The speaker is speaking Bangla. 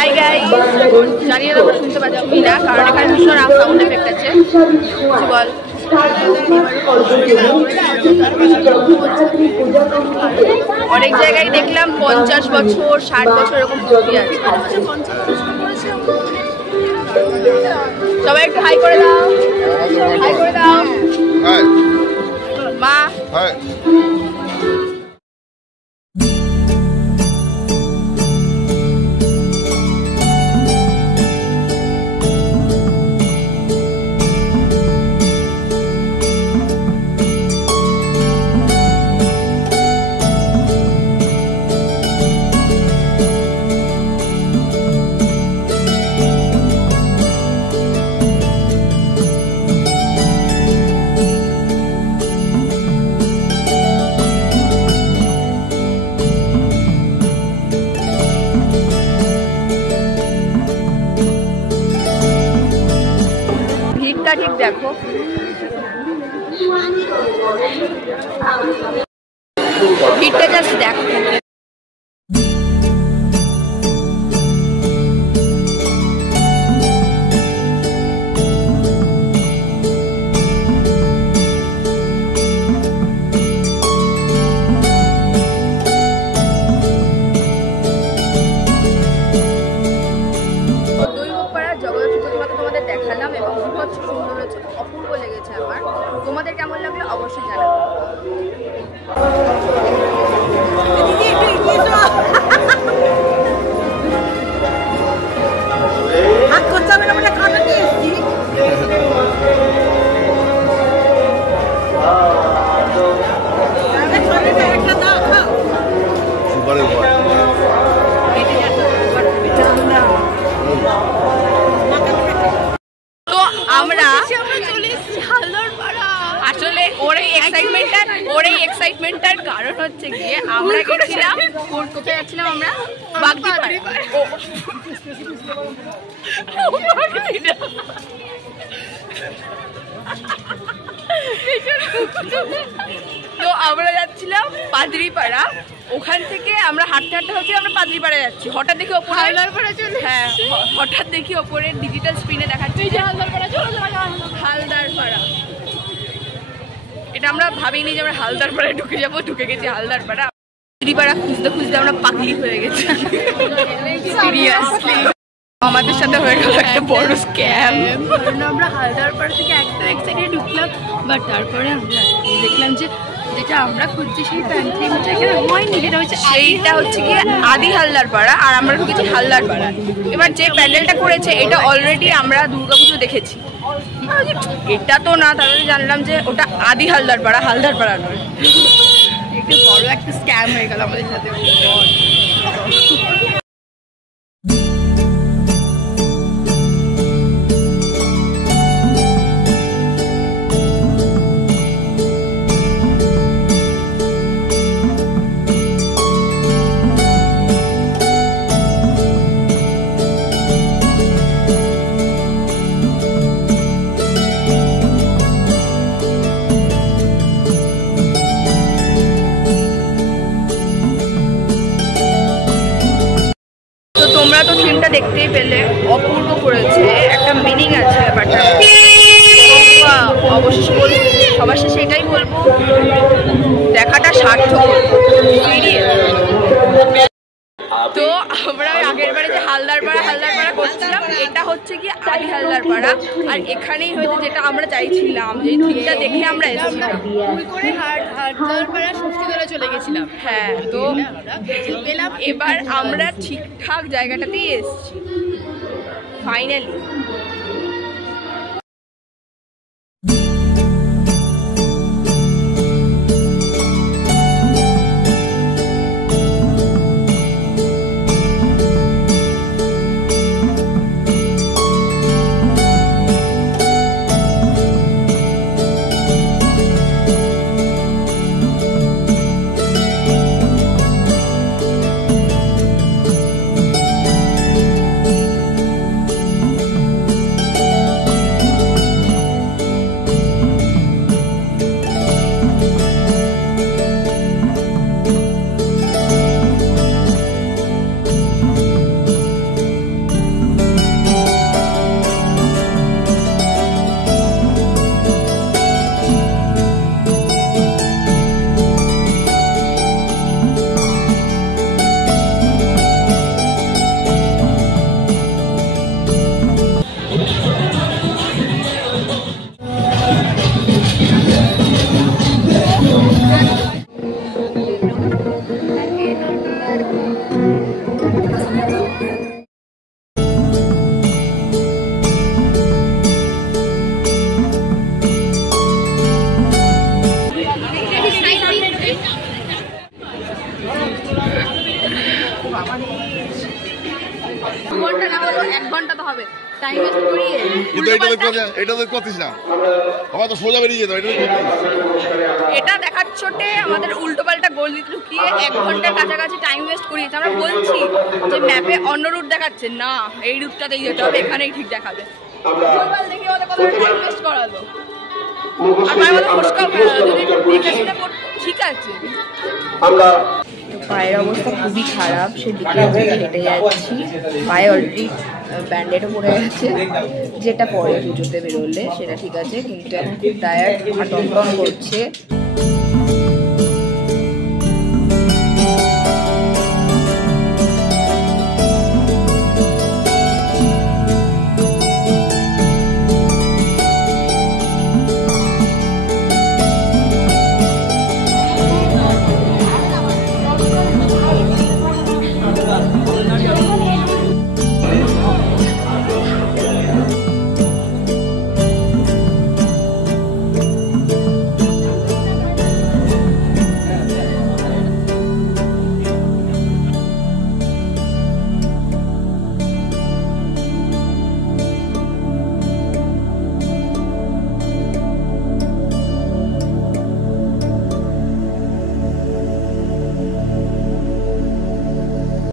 হাই গাইস, জানিয়ে দেবো শুনতে পাচ্ছি না কারণ এখানে ভীষণ সাউন্ড এফেক্ট আছে। বল অনেক জায়গায় দেখলাম 50 বছর 60 বছর এরকম মূর্তি আছে। সবাই একটু হাই করে দাও, হাই করে দাও মা। ঠিক দেখো, ভিড়টা জাস্ট দেখো। তোমাদের দেখালাম এবং সুন্দর হচ্ছে, অপূর্ব লেগেছে আমার। তোমাদের কেমন লাগলো অবশ্যই জানাবো। আসলে ওর এই এক্সাইটমেন্টটার কারণ হচ্ছে গিয়ে আমরা গেছিলাম, কোথায় যাচ্ছিলাম আমরা? তো আমরা যাচ্ছিলাম পাদরিপাড়া, ওখান থেকে আমরা হাঁটতে হাঁটতে হচ্ছে আমরা পাদরিপাড়া যাচ্ছি। হঠাৎ দেখি ওপরে, হ্যাঁ হঠাৎ দেখি ওপরে ডিজিটাল স্ক্রিনে দেখাচ্ছে হালদারপাড়া। এটা আমরা ভাবিনি যে আমরা হালদারপাড়ায় ঢুকে যাবো, ঢুকে গেছি হালদারপাড়া। পাদরিপাড়া খুঁজতে খুঁজতে আমরা পাগলি হয়ে গেছি সিরিয়াসলি। আমাদের সাথে হয়ে গেল একটা বড় স্ক্যাম। আমরা হালদারপাড়া থেকে একদম এক সাইডে ঢুকলাম, বাট তারপরে আমরা দেখলাম যে যেটা আমরা খুঁজছি সেই প্যান্ট্রিটা এখানে হয়নি, যেটা হচ্ছে সেইটা হচ্ছে গিয়ে আদি হালদারপাড়া, আর আমরা ঢুকেছি হালদারপাড়া। এবার যে প্যান্ডেলটা করেছে এটা অলরেডি আমরা দুর্গাপুজো দেখেছি, এটা তো না, তাহলে জানলাম যে ওটা আদি হালদারপাড়া, হালদারপাড়া নয়। একটু বড় একটা স্ক্যাম হয়ে গেল আমাদের সাথে। তোমরা তো থিমটা দেখতেই পেলে, অপূর্ব করেছে, একটা মিনিং আছে ব্যাপারটা। অবশ্যই বলবো, সবার শেষে এটাই বলবো, দেখাটা সার্থক। তো আমরা আগের বারে যে হালদারপাড়া করছিলাম, এটা হচ্ছে কি আদি হালদারপাড়া, আর এখানেই হয়তো যেটা আমরা চাইছিলাম, যে থিমটা দেখে আমরা এসেছিলাম হালদারপাড়া ষষ্ঠীতলা চলে গেছিলাম। হ্যাঁ, তো পেলাম, এবার আমরা ঠিকঠাক জায়গাটাতেই এসেছি ফাইনালি। ঘন্টা না হলো 1 ঘন্টা তো হবে টাইম ওয়েস্ট করিয়ে। কিন্তু এটা তো করছিস না, আমার তো সোজা বেরিয়ে যেত। এটা দেখার ছোটে আমাদের উল্টোপাল্টা গলি লুকিয়ে 1 ঘন্টার কাছাকাছি টাইম ওয়েস্ট করিয়েছে। আমরা বলছি যে ম্যাপে অন্য রুট দেখাচ্ছে, না এই রুটটাতেই যেতে হবে, এখানেই ঠিক দেখাবে। উল্টোপাল দেখে ওদের কত টাইম ওয়েস্ট করালো, আর মায়ের মতো ফসকাও খেলালো। যদি দেখে শুনে ঠিক আছে। পায়ের অবস্থা খুবই খারাপ, সেদিকে আমরা হেঁটে যাচ্ছি। পায়ে অলরেডি ব্যান্ডেডও পড়ে গেছে, যেটা পরে পুজোতে বেরোলে সেটা ঠিক আছে, কিন্তু এখন খুব টায়ার্ড আর টনটন করছে।